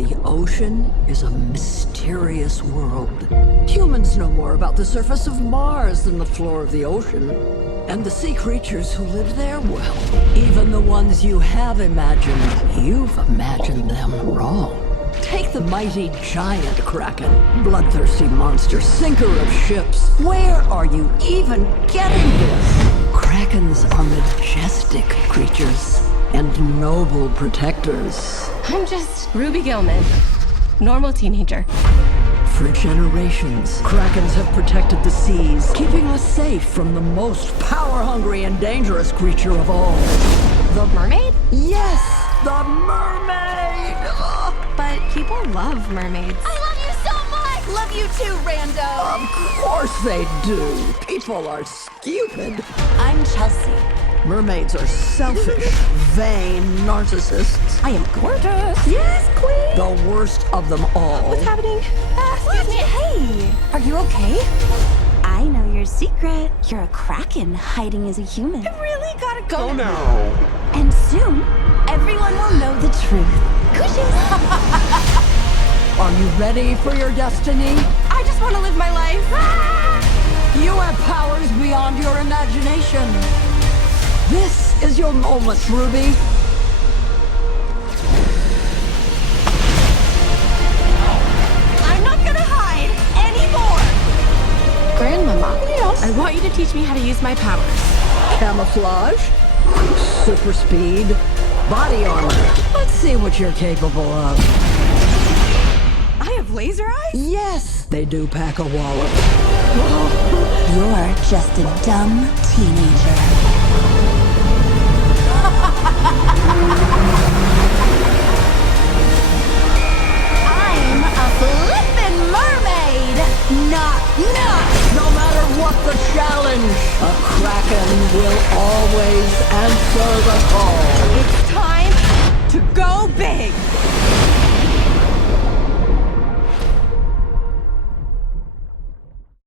The ocean is a mysterious world. Humans know more about the surface of Mars than the floor of the ocean. And the sea creatures who live there, well, even the ones you have imagined, you've imagined them wrong. Take the mighty giant Kraken, bloodthirsty monster, sinker of ships. Where are you even getting this? Krakens are majestic creatures and noble protectors. I'm just Ruby Gillman, normal teenager. For generations, Krakens have protected the seas, keeping us safe from the most power-hungry and dangerous creature of all. The mermaid? Yes, the mermaid! Ugh. But people love mermaids. I love you so much! Love you too, Rando! Of course they do. People are stupid. I'm Chelsea. Mermaids are selfish, vain narcissists. I am gorgeous. Yes, queen! The worst of them all. What's happening? Excuse me. Hey! Are you okay? I know your secret. You're a Kraken hiding as a human. I really gotta go. Oh no! And soon, everyone will know the truth. Cushions! Are you ready for your destiny? I just want to live my life. You have powers beyond your imagination. This is your moment, Ruby. I'm not gonna hide anymore. Grandmama, yes? I want you to teach me how to use my powers. Camouflage, super speed, body armor. Let's see what you're capable of. I have laser eyes? Yes, they do pack a wallop. You're just a dumb teenager. I'm a flippin' mermaid! Knock, knock! No matter what the challenge, a Kraken will always answer the call. It's time to go big.